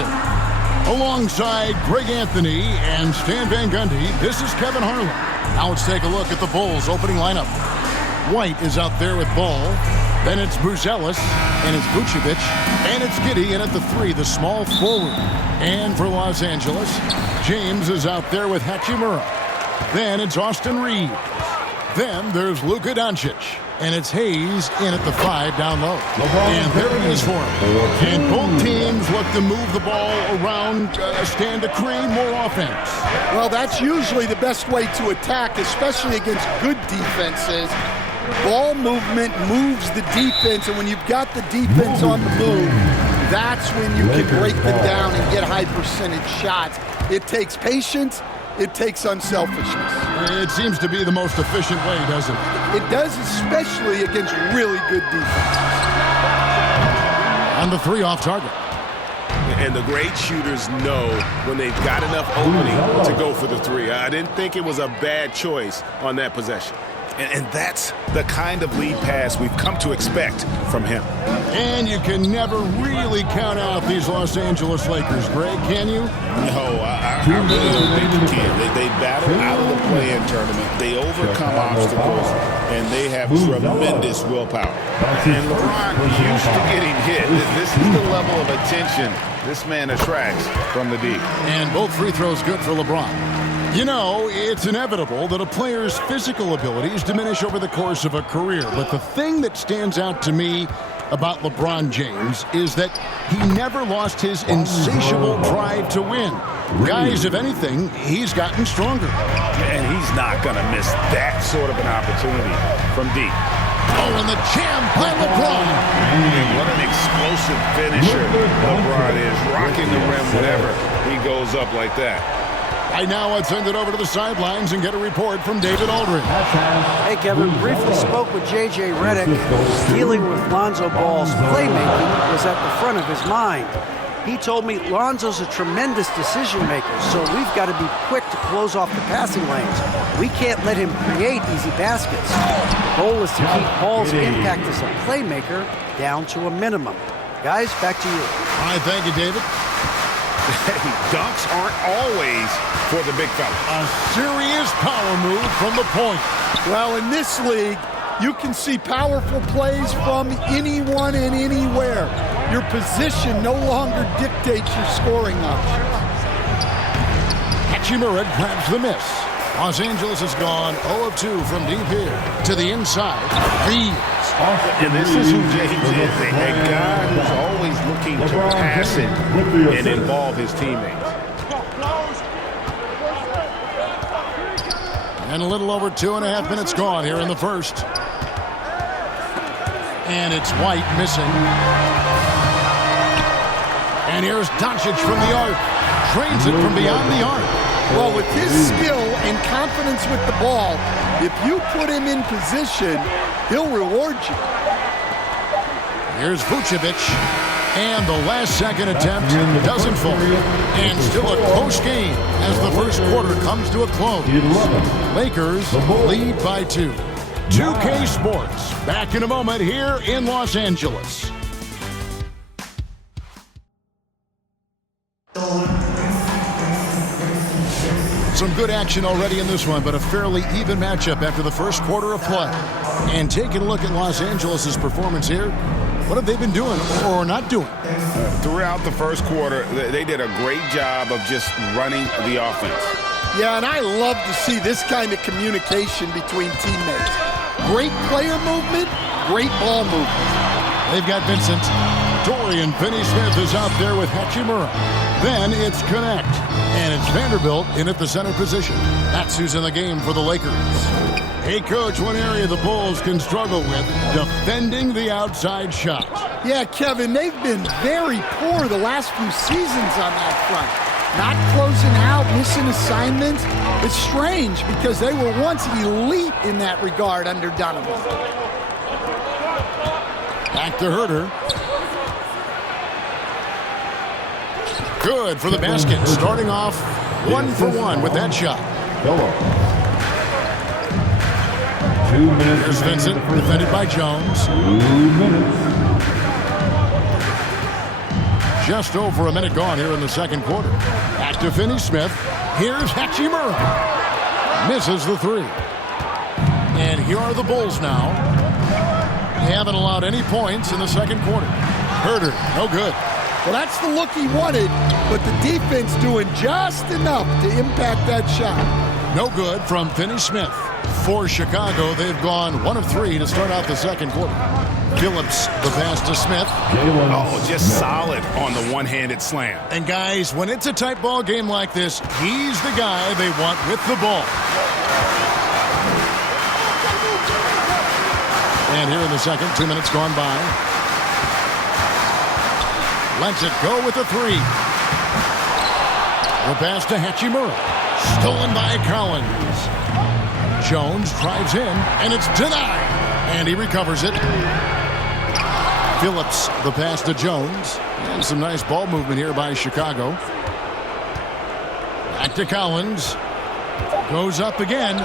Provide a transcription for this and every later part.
Anderson. Alongside Greg Anthony and Stan Van Gundy, this is Kevin Harlan. Now let's take a look at the Bulls opening lineup. White is out there with Ball. Then it's Buzelis, and it's Vucevic, and it's Giddey, and at the 3, the small forward. And for Los Angeles, James is out there with Hachimura. Then it's Austin Reeves. Then there's Luka Doncic. And it's Hayes in at the 5 down low. And there it is for him. And both teams look to move the ball around, stand to create more offense. Well, that's usually the best way to attack, especially against good defenses. Ball movement moves the defense, and when you've got the defense on the move, that's when you can break them down and get high percentage shots. It takes patience. It takes unselfishness. It seems to be the most efficient way, doesn't it? It does, especially against really good defenses. On the 3 off target. And the great shooters know when they've got enough opening to go for the 3. I didn't think it was a bad choice on that possession. And that's the kind of lead pass we've come to expect from him. And you can never really count out these Los Angeles Lakers, Greg, can you? No, I really don't think you can. They battle out of the play-in tournament. They overcome obstacles, and they have tremendous willpower. And LeBron used to getting hit. This is the level of attention this man attracts from the deep. And both free throws good for LeBron. You know, it's inevitable that a player's physical abilities diminish over the course of a career. But the thing that stands out to me about LeBron James is that he never lost his insatiable drive to win. Guys, if anything, he's gotten stronger. And he's not going to miss that sort of an opportunity from deep. Oh, and the jam by LeBron. And what an explosive finisher LeBron is, rocking the rim whenever he goes up like that. Right now, let's send it over to the sidelines and get a report from David Aldridge. Hey, Kevin, briefly spoke with J.J. Redick. Dealing with Lonzo Ball's playmaking was at the front of his mind. He told me Lonzo's a tremendous decision maker, so we've got to be quick to close off the passing lanes. We can't let him create easy baskets. The goal is to keep Ball's impact as a playmaker down to a minimum. Guys, back to you. All right, thank you, David. Hey, dunks aren't always for the big fella. A serious power move from the point. Well, in this league, you can see powerful plays from anyone and anywhere. Your position no longer dictates your scoring options. Hachimura grabs the miss. Los Angeles has gone 0 of 2 from deep here to the inside. Reeves. And this is who James is, a guy who's always looking to pass it and involve his teammates. And a little over 2.5 minutes gone here in the first. And it's White missing. And here's Doncic from the arc. Trains it from beyond the arc. Well, with his skill and confidence with the ball, if you put him in position, he'll reward you. Here's Vucevic. And the last-second attempt doesn't fall. And still a close game as the first quarter comes to a close. Lakers lead by 2. 2K Sports, back in a moment here in Los Angeles. Some good action already in this one, but a fairly even matchup after the first quarter of play. And taking a look at Los Angeles' performance here, what have they been doing or not doing? Throughout the first quarter, they did a great job of just running the offense. Yeah, and I love to see this kind of communication between teammates. Great player movement, great ball movement. They've got Vincent. Dorian Finney-Smith is out there with Hachimura. Then it's Connect. And it's Vanderbilt in at the center position. That's who's in the game for the Lakers. Hey, Coach, one area the Bulls can struggle with, defending the outside shot. Yeah, Kevin, they've been very poor the last few seasons on that front. Not closing out, missing assignments. It's strange because they were once elite in that regard under Donovan. Back to Herter. Good for the basket. Starting off 1 for 1 with that shot. 2 minutes. Here's Vincent, defended by Jones. 2 minutes. Just over a minute gone here in the second quarter. Back to Finney-Smith. Here's Hachimura. Misses the three. And here are the Bulls now. They haven't allowed any points in the second quarter. Herter, no good. Well, that's the look he wanted, but the defense doing just enough to impact that shot. No good from Finney-Smith. For Chicago, they've gone 1 of 3 to start out the second quarter. Phillips, the pass to Smith. Oh, just solid on the one-handed slam. And guys, when it's a tight ball game like this, he's the guy they want with the ball. And here in the second, 2 minutes gone by. Lets it go with the three. The pass to Hachimura. Stolen by Collins. Jones drives in, and it's denied. And he recovers it. Phillips, the pass to Jones. And some nice ball movement here by Chicago. Back to Collins. Goes up again,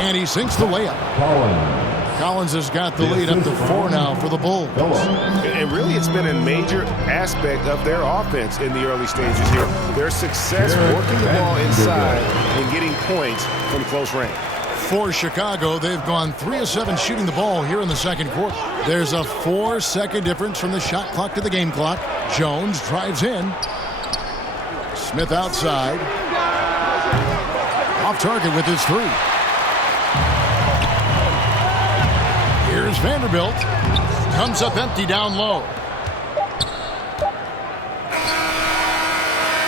and he sinks the layup. Collins has got the lead up to 4 now for the Bulls. And really, it's been a major aspect of their offense in the early stages here. Their success working the ball inside and getting points from close range. For Chicago, they've gone 3 of 7 shooting the ball here in the second quarter. There's a 4-second difference from the shot clock to the game clock. Jones drives in. Smith outside. Off target with his three. Here's Vanderbilt. Comes up empty down low.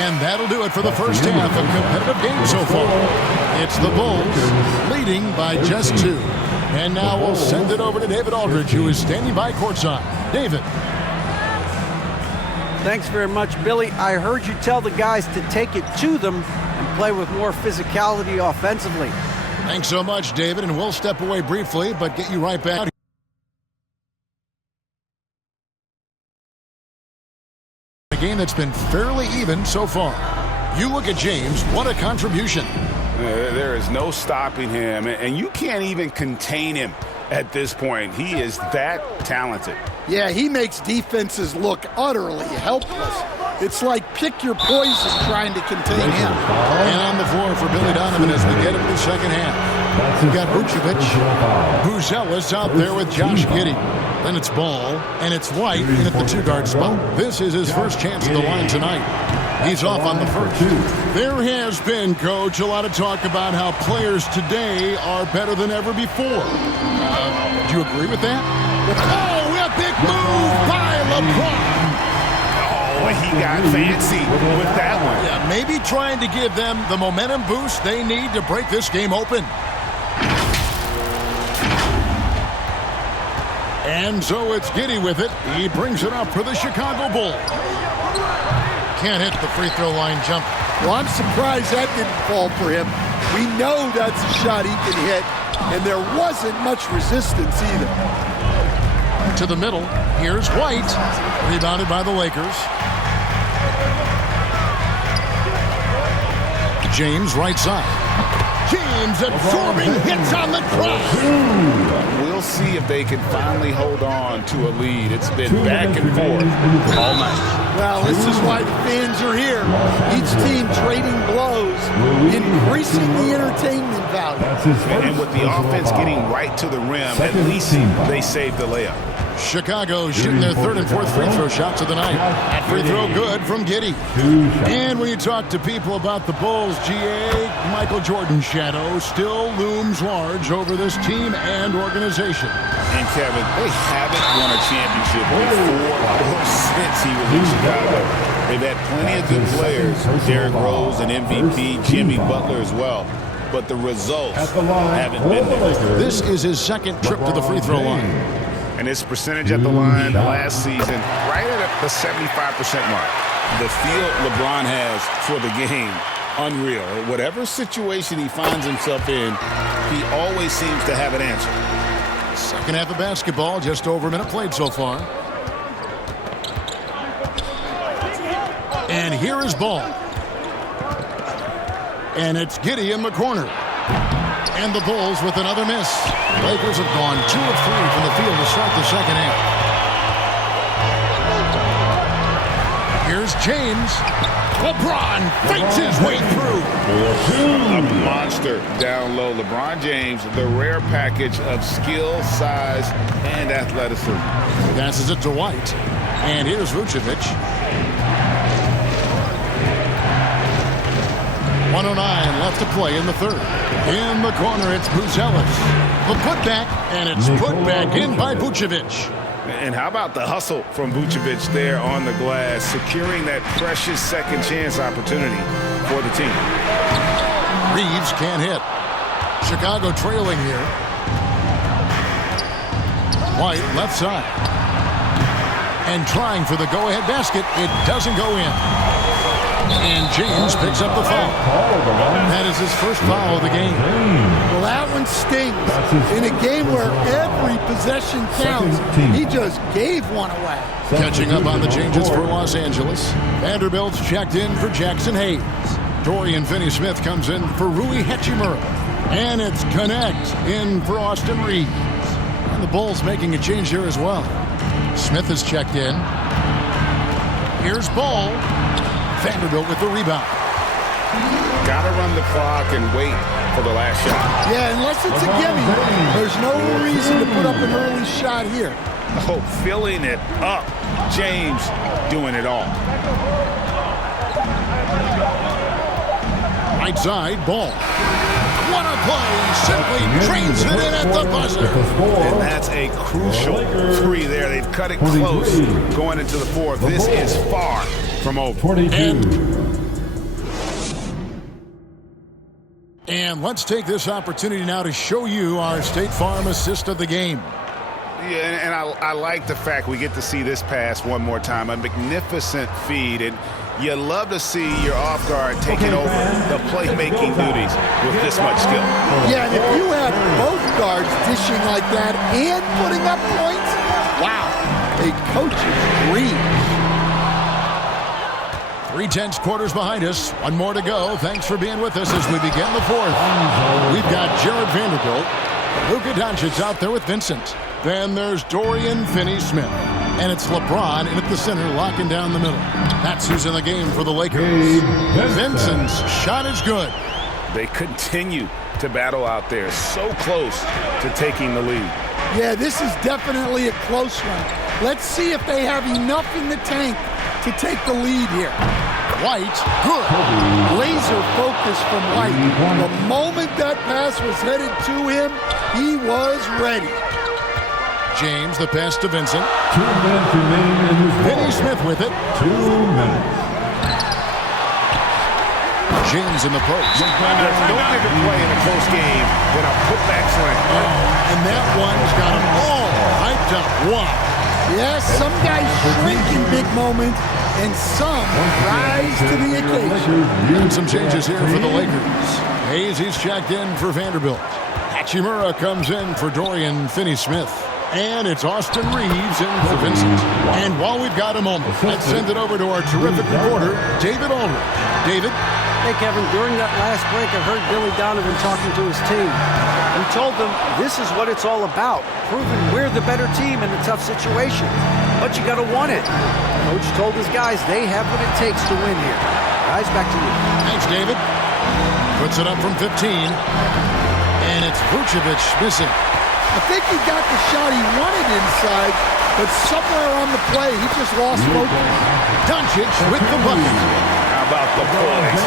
And that'll do it for the first half of competitive game so far. It's the Bulls leading by just 2. And now we'll send it over to David Aldridge, who is standing by courtside. David. Thanks very much, Billy. I heard you tell the guys to take it to them and play with more physicality offensively. Thanks so much, David, and we'll step away briefly, but get you right back. A game that's been fairly even so far. You look at James, what a contribution. There is no stopping him, and you can't even contain him at this point. He is that talented. Yeah, he makes defenses look utterly helpless. It's like pick your poison trying to contain him. And on the floor for Billy Donovan as we get into the second half. We've got Vucevic. Buzelis out there with Josh Giddey. Then it's Ball, and it's White in at the 2-guard spot. This is his first chance at the line tonight. He's off on the first. There has been, Coach, a lot of talk about how players today are better than ever before. Do you agree with that? Oh, a big move by LeBron. Oh, he got fancy with that one. Yeah, maybe trying to give them the momentum boost they need to break this game open. And so it's Giddey with it. He brings it up for the Chicago Bulls. Can't hit the free throw line jump. Well, I'm surprised that didn't fall for him. We know that's a shot he can hit, and there wasn't much resistance either. To the middle, here's White. Rebounded by the Lakers. James, right side. James absorbing hits on the cross. We'll see if they can finally hold on to a lead. It's been back and forth all night. Well, this is why the fans are here. Each team trading blows, increasing the entertainment value. And with the offense getting right to the rim, at least they saved the layup. Chicago shooting their 3rd and 4th free throw shots of the night. That free throw good from Giddey. And when you talk to people about the Bulls, GA, Michael Jordan's shadow still looms large over this team and organization. And Kevin, they haven't won a championship before or since he was in Chicago. They've had plenty of good players, Derrick Rose and MVP, Jimmy Butler as well. But the results haven't been there. This is his 2nd trip to the free throw line. And his percentage at the line last season, right at the 75% mark. The feel LeBron has for the game, unreal. Whatever situation he finds himself in, he always seems to have an answer. Second half of basketball, just over a minute played so far. And here is Ball. And it's Giddey in the corner. And the Bulls with another miss. Lakers have gone 2 of 3 from the field to start the second half. Here's Here's James. LeBron fights his way through. A monster down low. LeBron James, the rare package of skill, size, and athleticism. Passes it to White. And here's Vucevic. 1:09 left to play in the third. In the corner, it's Buzelis. The putback, and it's put back in by Vucevic. And how about the hustle from Vucevic there on the glass, securing that precious second chance opportunity for the team. Reeves can't hit. Chicago trailing here. White left side. And trying for the go-ahead basket. It doesn't go in. And James picks up the foul. That is his first foul of the game. Well, that one stings. In a game where every possession counts, he just gave one away. Catching up on the changes for Los Angeles. Vanderbilt's checked in for Jackson Hayes. Dorian Finney-Smith comes in for Rui Hachimura. And it's Connect in for Austin Reeves. And the Bulls making a change here as well. Smith is checked in. Here's Ball. Vanderbilt with the rebound. Gotta run the clock and wait for the last shot. Yeah, unless it's a gimme, there's no reason to put up an early shot here. Oh, filling it up. James doing it all. Right side, Ball. What a play! Simply trains it in at the buzzer. And that's a crucial three there. They've cut it close going into the fourth. This is far from over. And let's take this opportunity now to show you our State Farm assist of the game. Yeah, and I like the fact we get to see this pass one more time. A magnificent feed, and you love to see your off guard taking over the playmaking duties with this much skill. Yeah, and if you have both guards dishing like that and putting up points, wow, a coach's dream. 3/10 quarters behind us. One more to go. Thanks for being with us as we begin the fourth. We've got Jared Vanderbilt. Luka Doncic out there with Vincent. Then there's Dorian Finney-Smith. And it's LeBron in at the center, locking down the middle. That's who's in the game for the Lakers. Vincent's shot is good. They continue to battle out there, so close to taking the lead. Yeah, this is definitely a close one. Let's see if they have enough in the tank to take the lead here. White, good. Laser focus from White. The moment that pass was headed to him, he was ready. James, the pass to Vincent. 2 minutes remaining in this ball. Finney-Smith with it. 2 minutes. James in the post. There's no bigger play in a close game than a putback slam. And that one's got them all hyped up. Wow. Yes, some guys shrink in big moments, and some rise to the occasion. And some changes here for the Lakers. Hayes, he's checked in for Vanderbilt. Hachimura comes in for Dorian Finney-Smith. And it's Austin Reeves in for Vincent. And while we've got a moment, let's send it over to our terrific reporter, David Aldridge. David? Hey, Kevin, during that last break, I heard Billy Donovan talking to his team. He told them this is what it's all about, proving we're the better team in a tough situation. But you got to want it. Coach told his guys they have what it takes to win here. Guys, back to you. Thanks, David. Puts it up from 15. And it's Vucevic missing. I think he got the shot he wanted inside, but somewhere on the play, he just lost focus. Doncic with the bucket. How about the poise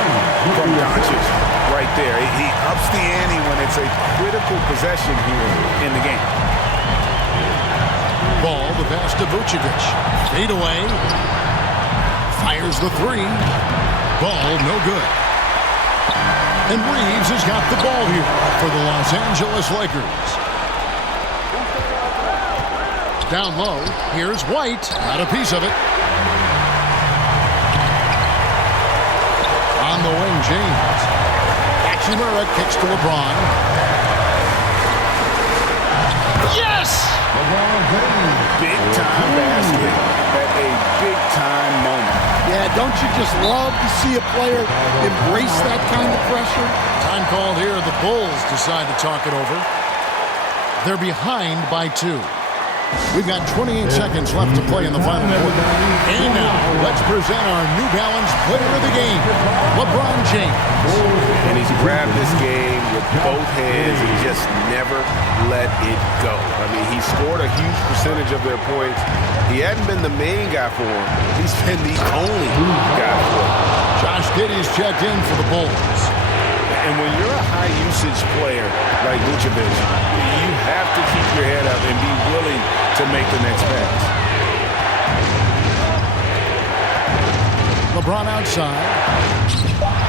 from Doncic right there? He ups the ante when it's a critical possession here in the game. Ball, the pass to Vucevic. Fade away. Fires the three. Ball, no good. And Reeves has got the ball here for the Los Angeles Lakers. Down low, here's White. Got a piece of it. On the wing, James. Hachimura kicks to LeBron. Yes! Big time basket at a big time moment. Yeah, don't you just love to see a player embrace that kind of pressure? Time called here. The Bulls decide to talk it over. They're behind by 2. We've got 28 seconds left to play in the final quarter. And now, let's present our New Balance player of the game, LeBron James. And he's grabbed this game with both hands and just never let it go. I mean, he scored a huge percentage of their points. He hadn't been the main guy for him. He's been the only guy for him. Josh Giddey's checked in for the Bulls. And when you're a high-usage player like Vucevic, you have to keep your head up and be willing to make the next pass. LeBron outside.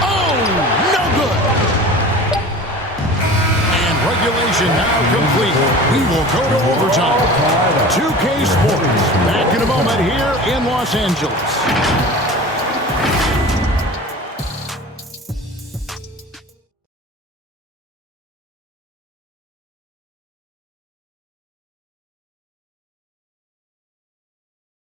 Oh, no good. And regulation now complete. We will go to overtime. 2K Sports back in a moment here in Los Angeles.